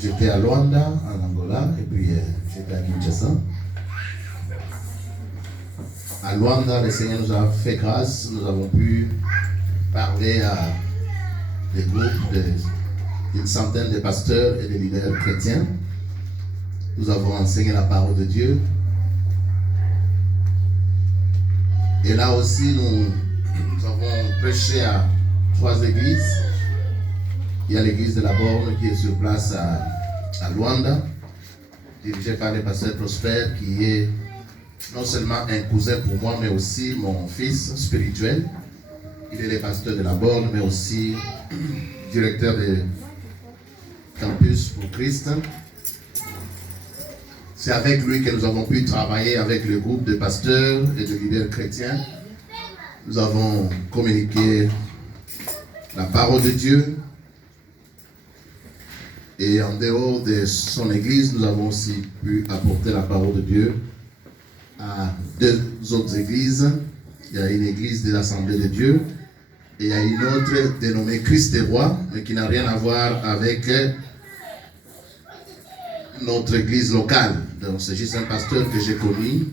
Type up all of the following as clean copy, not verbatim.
J'étais à Luanda, en Angola, et puis j'étais à Kinshasa. À Luanda, le Seigneur nous a fait grâce, nous avons pu parler à des groupes d'une centaine de pasteurs et de leaders chrétiens. Nous avons enseigné la parole de Dieu. Et là aussi, nous avons prêché à 3 églises. Il y a l'église de la Borne qui est sur place à Luanda, dirigée par le pasteur Prosper, qui est non seulement un cousin pour moi, mais aussi mon fils spirituel. Il est le pasteur de la Borne, mais aussi directeur de Campus pour Christ. C'est avec lui que nous avons pu travailler avec le groupe de pasteurs et de leaders chrétiens. Nous avons communiqué la parole de Dieu. Et en dehors de son église, nous avons aussi pu apporter la parole de Dieu à 2 autres églises. Il y a une église de l'Assemblée de Dieu et il y a une autre dénommée Christ des Rois, mais qui n'a rien à voir avec notre église locale. Donc c'est juste un pasteur que j'ai connu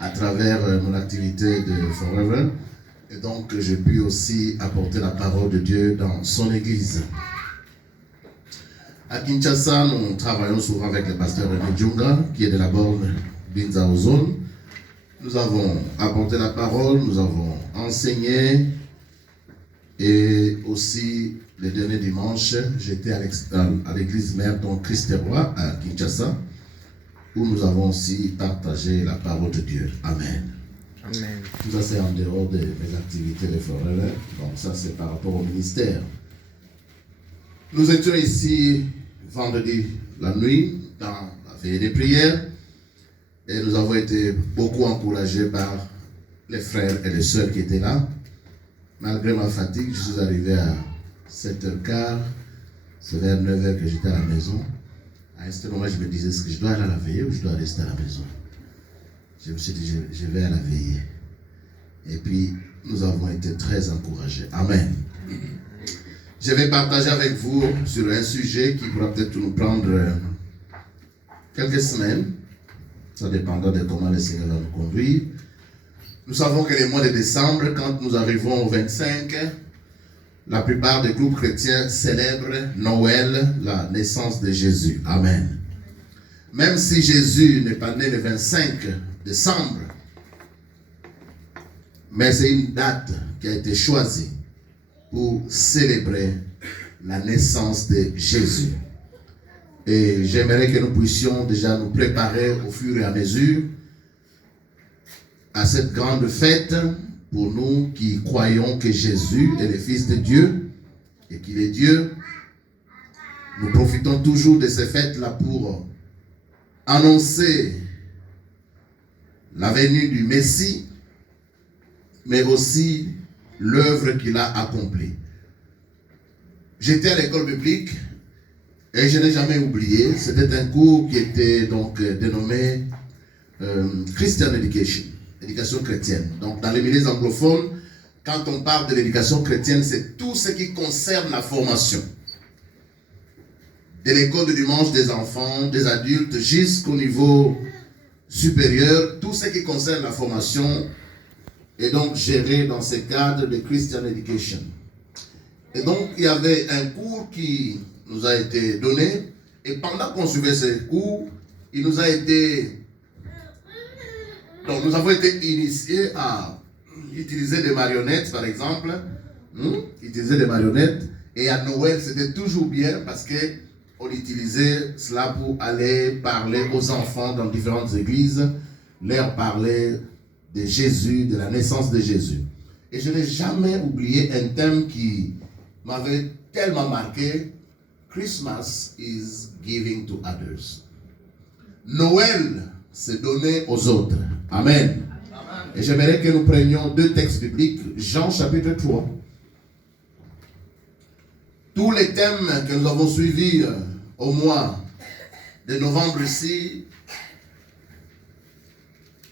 à travers mon activité de Forever. Et donc j'ai pu aussi apporter la parole de Dieu dans son église. À Kinshasa, nous travaillons souvent avec le pasteur René Djunga, qui est de la borne Binza Ozone. Nous avons apporté la parole, nous avons enseigné. Et aussi, le dernier dimanche, j'étais à l'église mère dont Christ est roi à Kinshasa, où nous avons aussi partagé la parole de Dieu. Amen. Amen. Tout ça, c'est en dehors de mes activités de forêt. Donc ça, c'est par rapport au ministère. Nous étions ici vendredi la nuit, dans la veillée des prières, et nous avons été beaucoup encouragés par les frères et les sœurs qui étaient là. Malgré ma fatigue, je suis arrivé à 7h15, c'est vers 9h que j'étais à la maison. À ce moment, je me disais, est-ce que je dois aller à la veillée ou je dois rester à la maison? Je me suis dit, je vais à la veillée. Et puis, nous avons été très encouragés. Amen. Je vais partager avec vous sur un sujet qui pourra peut-être nous prendre quelques semaines. Ça dépendra de comment le Seigneur va nous conduire. Nous savons que le mois de décembre, quand nous arrivons au 25, la plupart des groupes chrétiens célèbrent Noël, la naissance de Jésus. Amen. Même si Jésus n'est pas né le 25 décembre, mais c'est une date qui a été choisie pour célébrer la naissance de Jésus. Et j'aimerais que nous puissions déjà nous préparer au fur et à mesure à cette grande fête pour nous qui croyons que Jésus est le Fils de Dieu et qu'il est Dieu. Nous profitons toujours de ces fêtes-là pour annoncer la venue du Messie, mais aussi l'œuvre qu'il a accomplie. J'étais à l'école biblique et je n'ai jamais oublié, c'était un cours qui était donc dénommé Christian Education, éducation chrétienne. Donc dans les milieux anglophones, quand on parle de l'éducation chrétienne, c'est tout ce qui concerne la formation. De l'école du dimanche des enfants, des adultes, jusqu'au niveau supérieur, tout ce qui concerne la formation est donc géré dans ce cadre de Christian Education. Et donc, il y avait un cours qui nous a été donné, et pendant qu'on suivait ce cours, il nous a été... Donc, nous avons été initiés à utiliser des marionnettes, par exemple. Utiliser des marionnettes. Et à Noël, c'était toujours bien parce qu'on utilisait cela pour aller parler aux enfants dans différentes églises, leur parler de Jésus, de la naissance de Jésus. Et je n'ai jamais oublié un thème qui m'avait tellement marqué. Christmas is giving to others. Noël, c'est donner aux autres. Amen. Amen. Et j'aimerais que nous prenions 2 textes bibliques. Jean chapitre 3. Tous les thèmes que nous avons suivis au mois de novembre ici,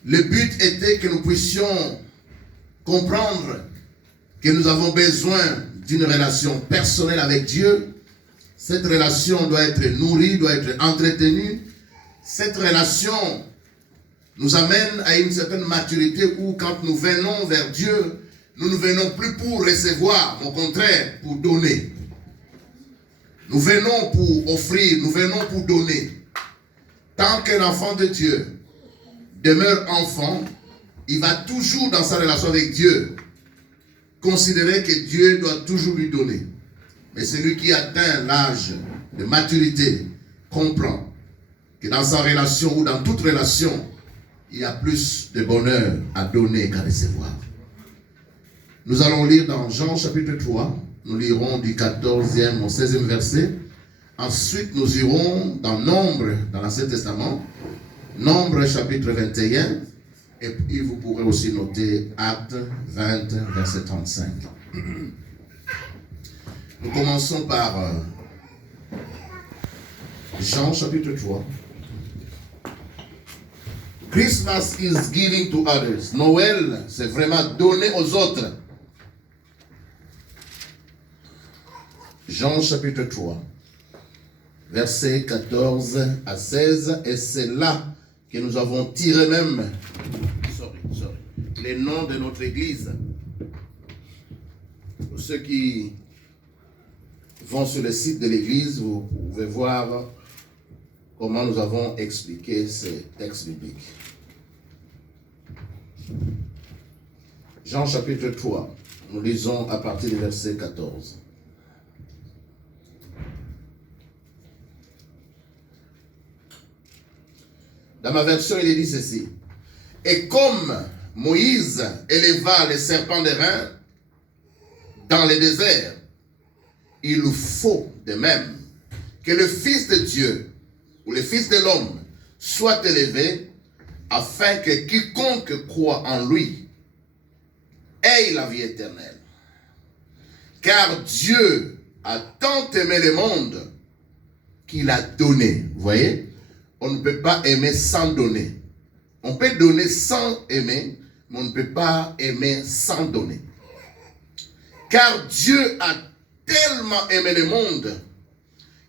le but était que nous puissions comprendre que nous avons besoin d'une relation personnelle avec Dieu. Cette relation doit être nourrie, doit être entretenue. Cette relation nous amène à une certaine maturité où quand nous venons vers Dieu, nous ne venons plus pour recevoir, au contraire, pour donner. Nous venons pour offrir, nous venons pour donner. Tant qu'un enfant de Dieu demeure enfant, il va toujours dans sa relation avec Dieu considérer que Dieu doit toujours lui donner. Mais celui qui atteint l'âge de maturité comprend que dans sa relation ou dans toute relation, il y a plus de bonheur à donner qu'à recevoir. Nous allons lire dans Jean chapitre 3, nous lirons du 14e au 16e verset. Ensuite, nous irons dans Nombre, dans l'Ancien Testament, Nombre chapitre 21, et puis vous pourrez aussi noter Actes 20, verset 35. Nous commençons par Jean chapitre 3. Christmas is giving to others. Noël, c'est vraiment donner aux autres. Jean chapitre 3, versets 14 à 16, et c'est là que nous avons tiré même les noms de notre église. Pour ceux qui vont sur le site de l'église, vous pouvez voir comment nous avons expliqué ces textes bibliques. Jean chapitre 3, nous lisons à partir du verset 14. Dans ma version, il est dit ceci. Et comme Moïse éleva les serpents d'airain dans le désert, il faut de même que le Fils de Dieu ou le Fils de l'homme soit élevé afin que quiconque croit en lui ait la vie éternelle. Car Dieu a tant aimé le monde qu'il a donné. Vous voyez? On ne peut pas aimer sans donner. On peut donner sans aimer, mais on ne peut pas aimer sans donner. Car Dieu a tellement aimé le monde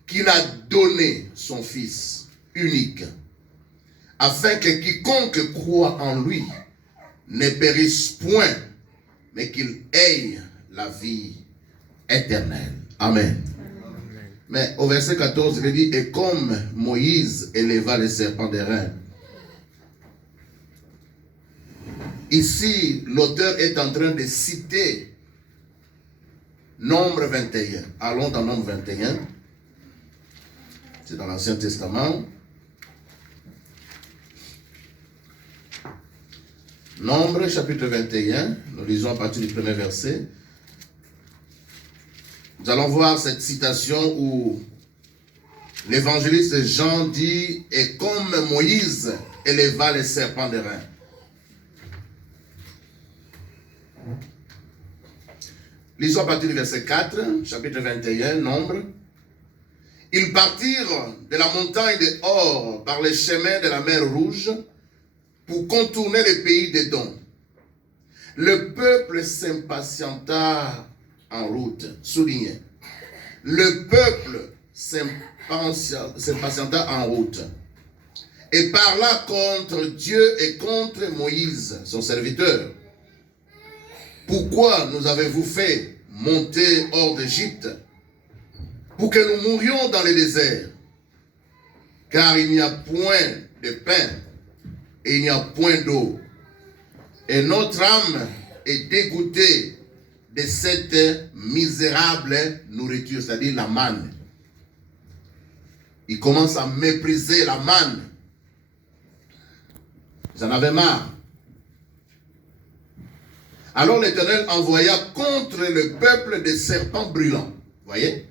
qu'il a donné son Fils unique, afin que quiconque croit en lui ne périsse point, mais qu'il ait la vie éternelle. Amen. Mais au verset 14, il dit, et comme Moïse éleva les serpents d'airain. Ici, l'auteur est en train de citer Nombre 21. Allons dans Nombre 21. C'est dans l'Ancien Testament. Nombre chapitre 21. Nous lisons à partir du premier verset. Nous allons voir cette citation où l'évangéliste Jean dit « Et comme Moïse éleva les serpents d'airain ». Lisons à partir du verset 4, chapitre 21, Nombre. Ils partirent de la montagne de Hor par les chemins de la mer Rouge pour contourner le pays d'Édom. Le peuple s'impatienta en route, souligné. Le peuple s'impatienta en route et parla contre Dieu et contre Moïse, son serviteur. Pourquoi nous avez-vous fait monter hors d'Égypte pour que nous mourions dans le désert? Car il n'y a point de pain et il n'y a point d'eau. Et notre âme est dégoûtée de cette misérable nourriture, c'est-à-dire la manne. Il commence à mépriser la manne. Ils en avaient marre. Alors l'Éternel envoya contre le peuple des serpents brûlants. Voyez?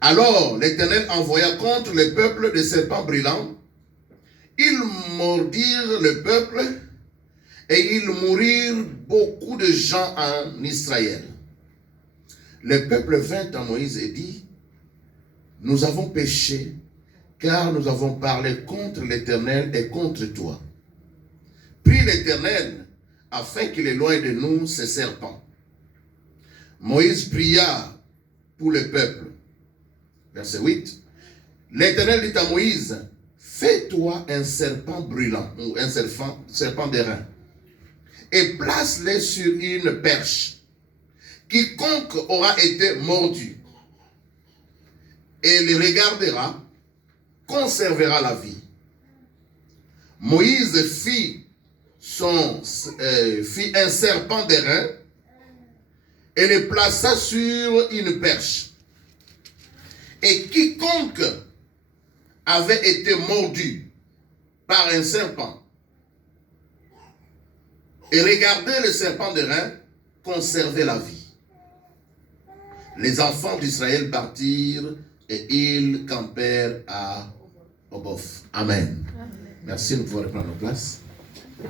Alors l'Éternel envoya contre le peuple des serpents brûlants. Ils mordirent le peuple et ils mourirent beaucoup de gens en Israël. Le peuple vint à Moïse et dit, nous avons péché, car nous avons parlé contre l'Éternel et contre toi. Prie l'Éternel, afin qu'il éloigne de nous ces serpents. Moïse pria pour le peuple. verset 8, l'Éternel dit à Moïse, fais-toi un serpent brûlant, ou un serpent d'airain, et place-les sur une perche. Quiconque aura été mordu et les regardera, conservera la vie. Moïse fit un serpent d'airain et le plaça sur une perche. Et quiconque avait été mordu par un serpent et regardait le serpent d'airain, conservait la vie. Les enfants d'Israël partirent et ils campèrent à Oboth. Amen. Merci, nous pouvons reprendre nos places.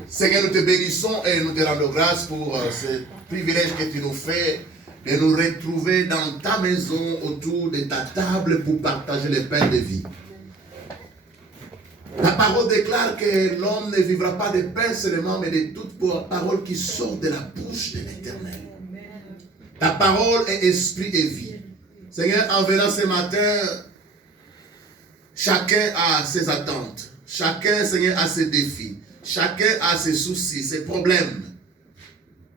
Seigneur, nous te bénissons et nous te rendons grâce pour ce privilège que tu nous fais de nous retrouver dans ta maison autour de ta table pour partager le pain de vie. Ta parole déclare que l'homme ne vivra pas de pain seulement, mais de toute parole qui sort de la bouche de l'Éternel. Ta parole est esprit et vie. Seigneur, en venant ce matin, chacun a ses attentes. Chacun, Seigneur, a ses défis. Chacun a ses soucis, ses problèmes.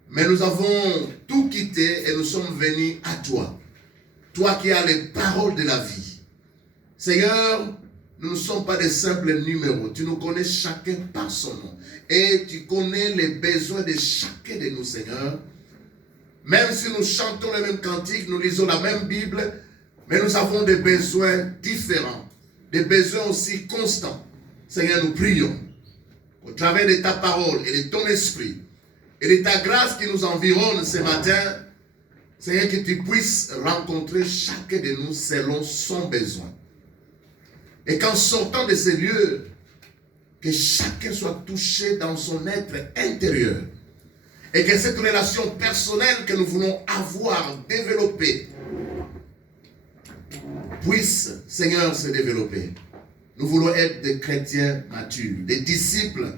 Mais nous avons tout quitté et nous sommes venus à toi. Toi qui as les paroles de la vie. Seigneur, nous ne sommes pas des simples numéros. Tu nous connais chacun par son nom. Et tu connais les besoins de chacun de nous, Seigneur. Même si nous chantons les mêmes cantiques, nous lisons la même Bible, mais nous avons des besoins différents, des besoins aussi constants. Seigneur, nous prions au travers de ta parole et de ton esprit et de ta grâce qui nous environne ce matin, Seigneur, que tu puisses rencontrer chacun de nous selon son besoin. Et qu'en sortant de ces lieux, que chacun soit touché dans son être intérieur. Et que cette relation personnelle que nous voulons avoir, développer, puisse, Seigneur, se développer. Nous voulons être des chrétiens matures, des disciples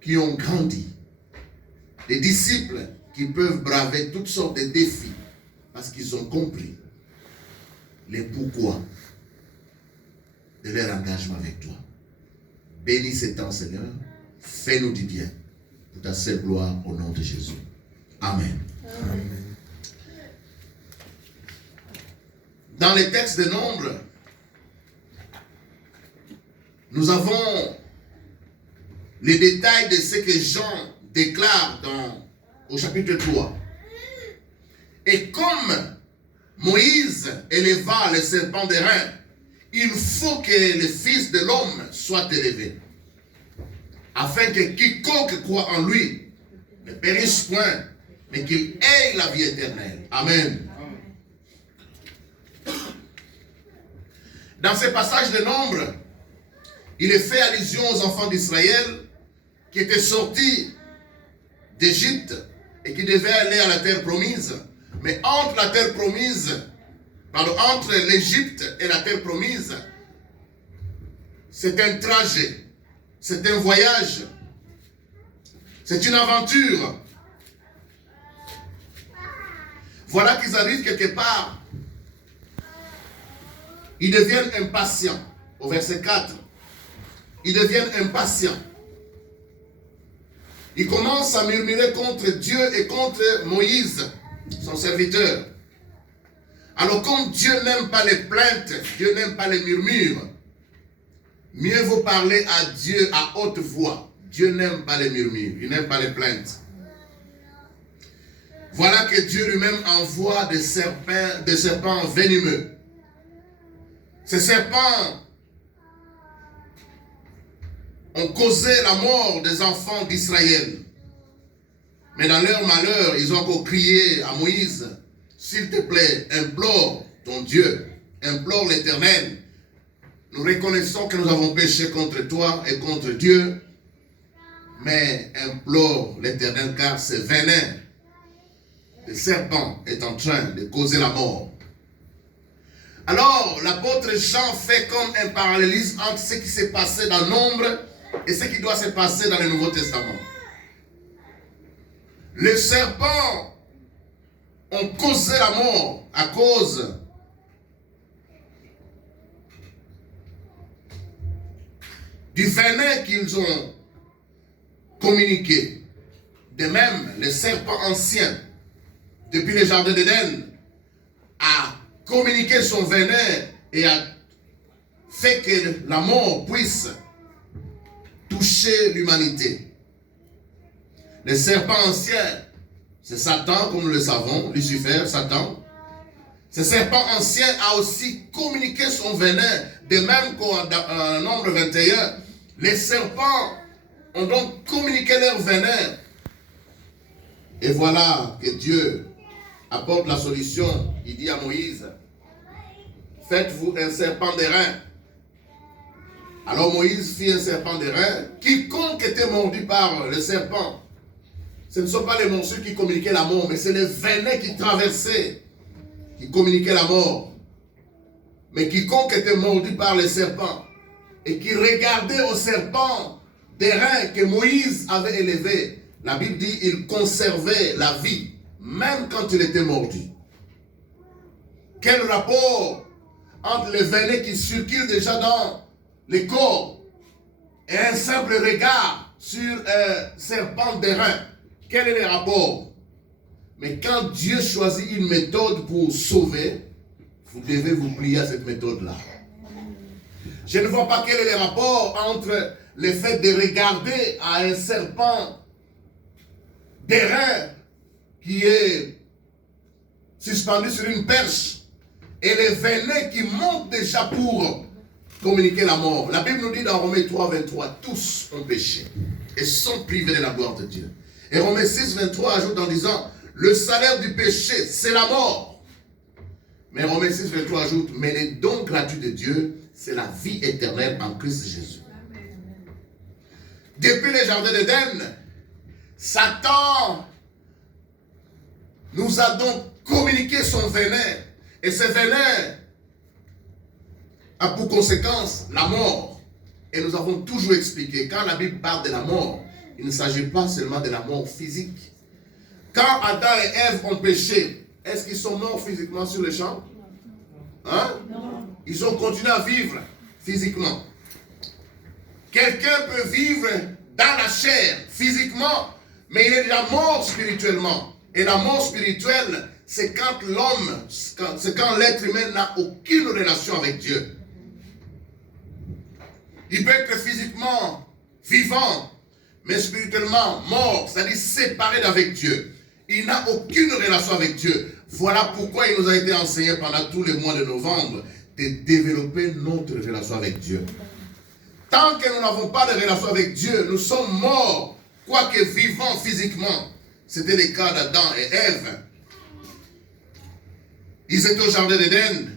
qui ont grandi, des disciples qui peuvent braver toutes sortes de défis parce qu'ils ont compris les pourquoi de leur engagement avec toi. Bénis ce temps, Seigneur. Fais-nous du bien. Pour ta seule gloire au nom de Jésus. Amen. Amen. Dans les textes de Nombres, nous avons les détails de ce que Jean déclare au chapitre 3. Et comme Moïse éleva le serpent d'airain, il faut que le Fils de l'homme soit élevé, afin que quiconque croit en lui ne périsse point, mais qu'il ait la vie éternelle. Amen. Dans ce passage de Nombres, il est fait allusion aux enfants d'Israël qui étaient sortis d'Égypte et qui devaient aller à la terre promise. Mais entre la terre promise, entre l'Égypte et la terre promise, c'est un trajet. C'est un voyage. C'est une aventure. Voilà qu'ils arrivent quelque part. Ils deviennent impatients. Au verset 4. Ils deviennent impatients. Ils commencent à murmurer contre Dieu et contre Moïse, son serviteur. Alors comme Dieu n'aime pas les plaintes, Dieu n'aime pas les murmures, mieux vaut parler à Dieu à haute voix. Dieu n'aime pas les murmures, il n'aime pas les plaintes. Voilà que Dieu lui-même envoie des serpents venimeux. Ces serpents ont causé la mort des enfants d'Israël. Mais dans leur malheur, ils ont encore crié à Moïse, s'il te plaît, implore ton Dieu, implore l'Éternel. Nous reconnaissons que nous avons péché contre toi et contre Dieu, mais implore l'Éternel car ce venin, le serpent est en train de causer la mort. Alors, l'apôtre Jean fait comme un parallélisme entre ce qui s'est passé dans Nombre et ce qui doit se passer dans le Nouveau Testament. Les serpents ont causé la mort à cause du venin qu'ils ont communiqué. De même, le serpent ancien, depuis le jardin d'Éden, a communiqué son venin et a fait que la mort puisse toucher l'humanité. Le serpent ancien, c'est Satan, comme nous le savons, Lucifer, Satan. Ce serpent ancien a aussi communiqué son venin, de même qu'en Nombre 21, les serpents ont donc communiqué leur venin. Et voilà que Dieu apporte la solution. Il dit à Moïse, faites-vous un serpent d'airain. Alors Moïse fit un serpent d'airain. Quiconque était mordu par le serpent, ce ne sont pas les morsures qui communiquaient la mort, mais c'est les venins qui traversaient, qui communiquaient la mort. Mais quiconque était mordu par le serpent et qui regardait au serpent d'airain que Moïse avait élevé, la Bible dit il conservait la vie, même quand il était mordu. Quel rapport entre les venins qui circulent déjà dans les corps et un simple regard sur un serpent d'airain? Quel est le rapport? Mais quand Dieu choisit une méthode pour sauver, vous devez vous plier à cette méthode-là. Je ne vois pas quel est le rapport entre le fait de regarder à un serpent d'airain qui est suspendu sur une perche et les venins qui montent déjà pour communiquer la mort. La Bible nous dit dans Romains 3, 23, tous ont péché et sont privés de la gloire de Dieu. Et Romains 6, 23 ajoute en disant, le salaire du péché, c'est la mort. Mais Romains 6, 23 ajoute, mais les dons gratuits de Dieu, c'est la vie éternelle en Christ Jésus. Depuis le jardin d'Éden, Satan nous a donc communiqué son venin. Et ce venin a pour conséquence la mort. Et nous avons toujours expliqué, quand la Bible parle de la mort, il ne s'agit pas seulement de la mort physique. Quand Adam et Ève ont péché, est-ce qu'ils sont morts physiquement sur le champ? Hein? Non. Ils ont continué à vivre physiquement. Quelqu'un peut vivre dans la chair, physiquement, mais il est déjà mort spirituellement. Et la mort spirituelle, c'est quand l'homme, c'est quand l'être humain n'a aucune relation avec Dieu. Il peut être physiquement vivant, mais spirituellement mort, c'est-à-dire séparé d'avec Dieu. Il n'a aucune relation avec Dieu. Voilà pourquoi il nous a été enseigné pendant tous les mois de novembre de développer notre relation avec Dieu. Tant que nous n'avons pas de relation avec Dieu, nous sommes morts, quoique vivants physiquement. C'était le cas d'Adam et Ève. Ils étaient au jardin d'Éden,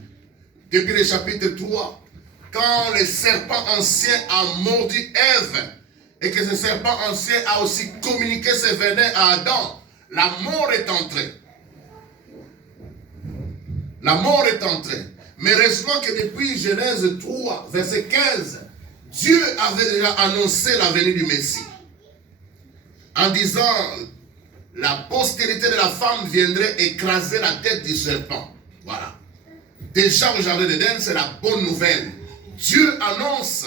depuis le chapitre 3, quand le serpent ancien a mordu Ève, et que ce serpent ancien a aussi communiqué ses venins à Adam, la mort est entrée. La mort est entrée. Mais heureusement que depuis Genèse 3, verset 15, Dieu avait déjà annoncé la venue du Messie. En disant, la postérité de la femme viendrait écraser la tête du serpent. Voilà. Déjà au jardin d'Éden, c'est la bonne nouvelle. Dieu annonce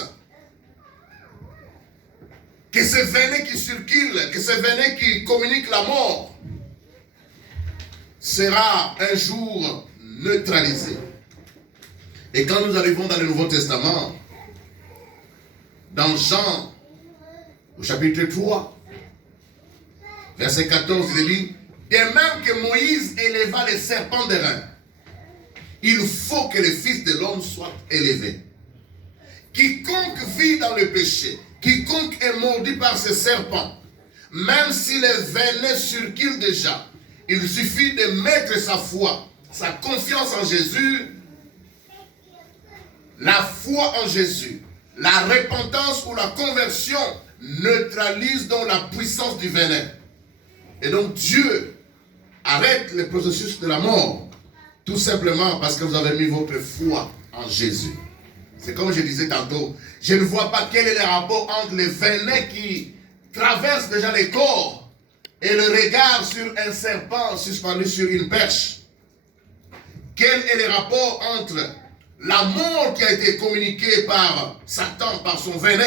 que ce venin qui circule, que ce venin qui communique la mort, sera un jour neutralisé. Et quand nous arrivons dans le Nouveau Testament, dans Jean, au chapitre 3, verset 14, il dit, de même que Moïse éleva les serpents d'airain, il faut que le Fils de l'homme soit élevé. Quiconque vit dans le péché, quiconque est mordu par ce serpent, même si les venins circulent déjà, il suffit de mettre sa foi, sa confiance en Jésus, la foi en Jésus, la repentance ou la conversion neutralise donc la puissance du venin. Et donc Dieu arrête le processus de la mort, tout simplement parce que vous avez mis votre foi en Jésus. C'est comme je disais tantôt, je ne vois pas quel est le rapport entre les venins qui traversent déjà les corps et le regard sur un serpent suspendu sur une perche. Quel est le rapport entre la mort qui a été communiquée par Satan, par son venin,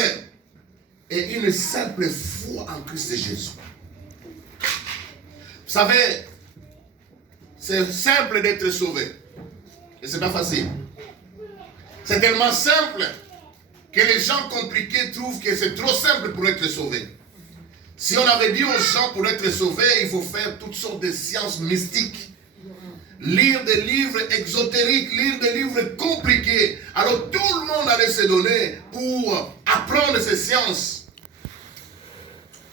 et une simple foi en Christ Jésus. Vous savez, c'est simple d'être sauvé. Et c'est pas facile. C'est tellement simple que les gens compliqués trouvent que c'est trop simple pour être sauvé. Si on avait dit aux gens pour être sauvé, il faut faire toutes sortes de sciences mystiques. Lire des livres exotériques, lire des livres compliqués. Alors tout le monde allait se donner pour apprendre ces sciences.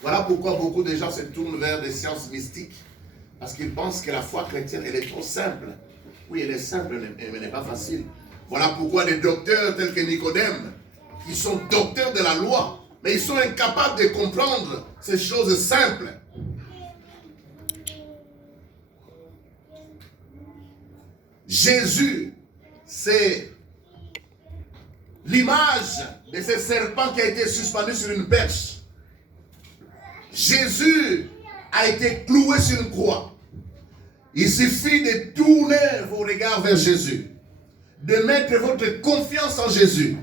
Voilà pourquoi beaucoup de gens se tournent vers des sciences mystiques. Parce qu'ils pensent que la foi chrétienne, elle est trop simple. Oui, elle est simple, mais elle n'est pas facile. Voilà pourquoi des docteurs tels que Nicodème, qui sont docteurs de la loi, mais ils sont incapables de comprendre ces choses simples. Jésus, c'est l'image de ce serpent qui a été suspendu sur une perche. Jésus a été cloué sur une croix. Il suffit de tourner vos regards vers Jésus, de mettre votre confiance en Jésus,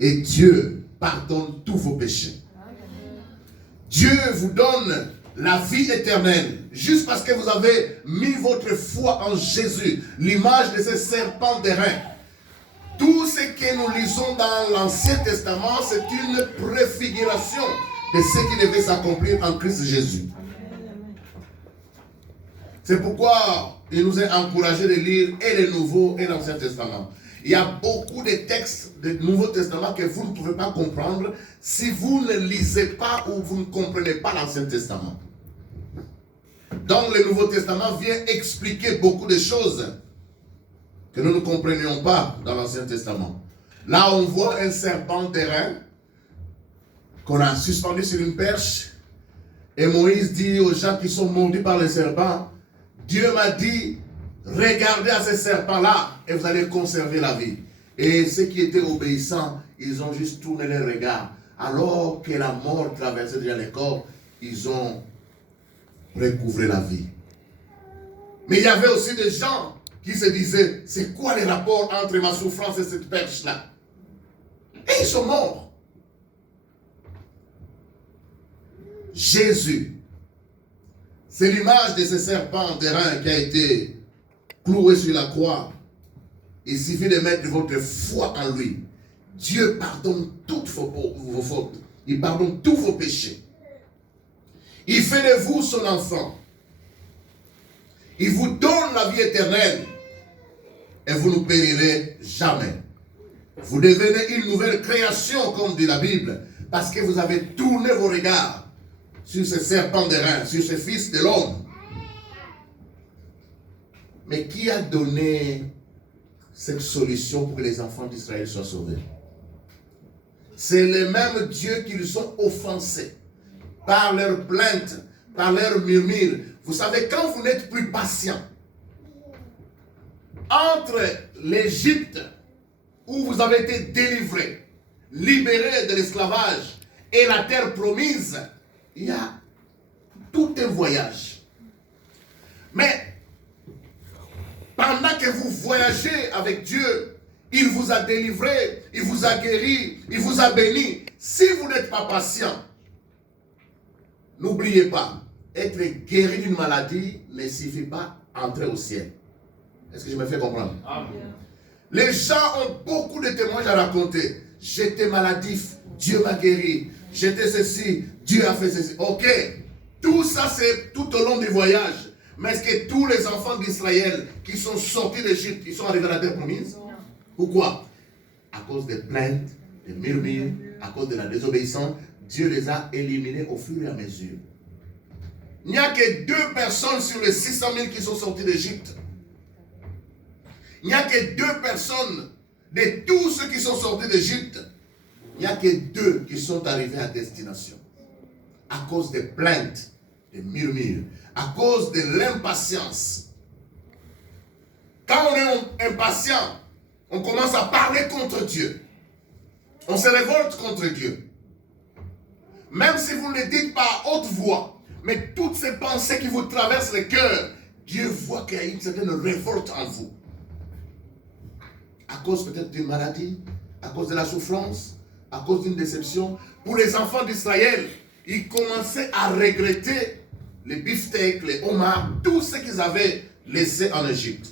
et Dieu pardonne tous vos péchés. Dieu vous donne la vie éternelle, juste parce que vous avez mis votre foi en Jésus, l'image de ce serpent d'airain. Tout ce que nous lisons dans l'Ancien Testament, c'est une préfiguration de ce qui devait s'accomplir en Christ Jésus. C'est pourquoi il nous est encouragé de lire et le Nouveau et l'Ancien Testament. Il y a beaucoup de textes du Nouveau Testament que vous ne pouvez pas comprendre si vous ne lisez pas ou vous ne comprenez pas l'Ancien Testament. Donc le Nouveau Testament vient expliquer beaucoup de choses que nous ne comprenions pas dans l'Ancien Testament. Là, on voit un serpent d'airain qu'on a suspendu sur une perche. Et Moïse dit aux gens qui sont mordus par le serpent, Dieu m'a dit, regardez à ce serpent-là et vous allez conserver la vie. Et ceux qui étaient obéissants, ils ont juste tourné les regards. Alors que la mort traversait déjà les corps, ils ont recouvré la vie. Mais il y avait aussi des gens qui se disaient, c'est quoi les rapports entre ma souffrance et cette perche-là? Et ils sont morts. Jésus, c'est l'image de ce serpent d'airain qui a été cloué sur la croix. Il suffit de mettre votre foi en lui. Dieu pardonne toutes vos fautes. Il pardonne tous vos péchés. Il fait de vous son enfant. Il vous donne la vie éternelle. Et vous ne périrez jamais. Vous devenez une nouvelle création, comme dit la Bible, parce que vous avez tourné vos regards sur ce serpent d'airain, sur ce fils de l'homme. Mais qui a donné cette solution pour que les enfants d'Israël soient sauvés? C'est le même Dieu qu'ils ont offensé par leurs plaintes, par leurs murmures. Vous savez, quand vous n'êtes plus patient, entre l'Égypte, où vous avez été délivrés, libérés de l'esclavage, et la terre promise, il y a tout un voyage. Mais pendant que vous voyagez avec Dieu, il vous a délivré, il vous a guéri, il vous a béni. Si vous n'êtes pas patient, n'oubliez pas, être guéri d'une maladie ne suffit pas à entrer au ciel. Est-ce que je me fais comprendre? Amen. Les gens ont beaucoup de témoignages à raconter. J'étais maladif, Dieu m'a guéri. J'étais ceci, Dieu a fait ceci. Ok, tout ça c'est tout au long du voyage. Mais est-ce que tous les enfants d'Israël qui sont sortis d'Égypte, ils sont arrivés à la terre promise? Pourquoi? À cause des plaintes, des murmures, à cause de la désobéissance, Dieu les a éliminés au fur et à mesure. Il n'y a que 2 personnes sur les 600 000 qui sont sortis d'Égypte. Il n'y a que 2 personnes de tous ceux qui sont sortis d'Égypte. Il n'y a que 2 qui sont arrivés à destination. À cause des plaintes, des murmures, à cause de l'impatience. Quand on est impatient, on commence à parler contre Dieu. On se révolte contre Dieu. Même si vous ne le dites pas à haute voix, mais toutes ces pensées qui vous traversent le cœur, Dieu voit qu'il y a une certaine révolte en vous. À cause peut-être d'une maladie, à cause de la souffrance, à cause d'une déception. Pour les enfants d'Israël, ils commençaient à regretter les beefsteaks, les homards, tout ce qu'ils avaient laissé en Égypte.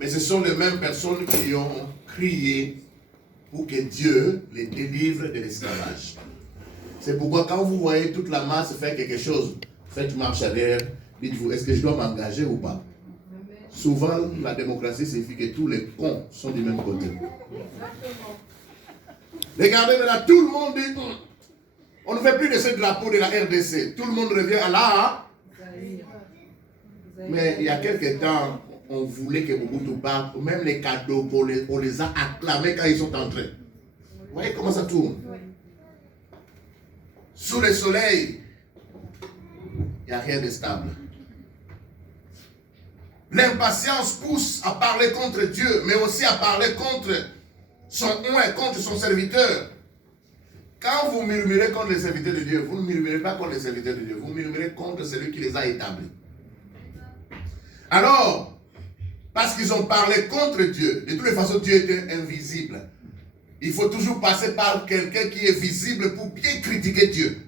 Mais ce sont les mêmes personnes qui ont crié pour que Dieu les délivre de l'esclavage. C'est pourquoi quand vous voyez toute la masse faire quelque chose, faites marche arrière, dites-vous, est-ce que je dois m'engager ou pas? Souvent, la démocratie signifie que tous les cons sont du même côté. Regardez maintenant, tout le monde dit, on ne fait plus de ce drapeau de la RDC. Tout le monde revient à là. Mais il y a quelques temps, on voulait que Mobutu parte, même les cadeaux, on les a acclamés quand ils sont entrés. Vous voyez comment ça tourne? Sous le soleil, il n'y a rien de stable. L'impatience pousse à parler contre Dieu, mais aussi à parler contre son oint, contre son serviteur. Quand vous murmurez contre les serviteurs de Dieu, vous ne murmurez pas contre les serviteurs de Dieu, vous murmurez contre celui qui les a établis. Alors, parce qu'ils ont parlé contre Dieu, de toutes les façons, Dieu était invisible. Il faut toujours passer par quelqu'un qui est visible pour bien critiquer Dieu.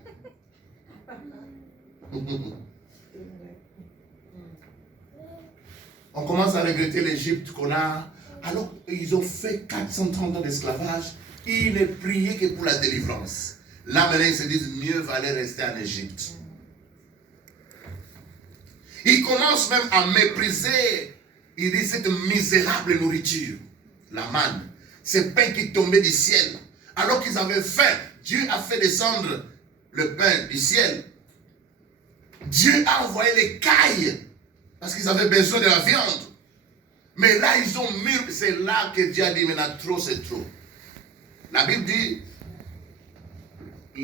On commence à regretter l'Égypte qu'on a. Alors, ils ont fait 430 ans d'esclavage. Ils ne priaient que pour la délivrance. Là, maintenant, ils se disent, mieux valait rester en Égypte. Ils commencent même à mépriser, ils disent, cette misérable nourriture. La manne. Ce pain qui tombait du ciel. Alors qu'ils avaient faim, Dieu a fait descendre le pain du ciel. Dieu a envoyé les cailles. Parce qu'ils avaient besoin de la viande. Mais là, ils ont mûri. C'est là que Dieu a dit, maintenant, trop, c'est trop. La Bible dit,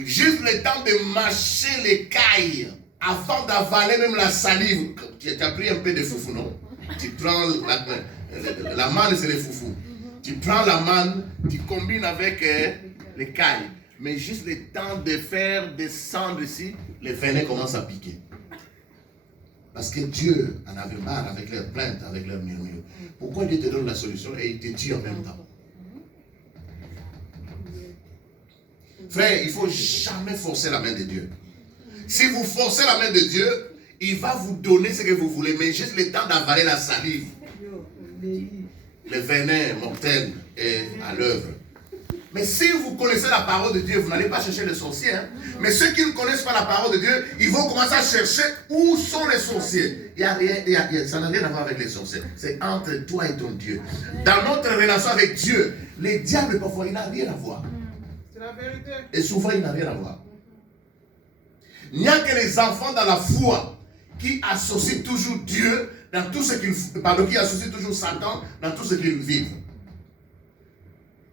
juste le temps de mâcher les cailles, avant d'avaler même la salive. Tu as pris un peu de foufou, non? Tu prends la manne, c'est le foufou. Tu prends la manne, tu combines avec les cailles. Mais juste le temps de faire descendre ici, les venins commencent à piquer. Parce que Dieu en avait marre avec leurs plaintes, avec leurs murmures. Pourquoi Dieu te donne la solution et il te tue en même temps? Frère, il ne faut jamais forcer la main de Dieu. Si vous forcez la main de Dieu, il va vous donner ce que vous voulez, mais juste le temps d'avaler la salive. Le venin mortel est à l'œuvre. Mais si vous connaissez la parole de Dieu, vous n'allez pas chercher les sorciers. Hein? Mais ceux qui ne connaissent pas la parole de Dieu, ils vont commencer à chercher où sont les sorciers. Ça n'a rien à voir avec les sorciers. C'est entre toi et ton Dieu. Dans notre relation avec Dieu, les diables, parfois, il n'a rien à voir. C'est la vérité. Et souvent, il n'a rien à voir. Il n'y a que les enfants dans la foi qui associent toujours Dieu dans tout ce qu'ils... Pardon, qui associent toujours Satan dans tout ce qu'ils vivent.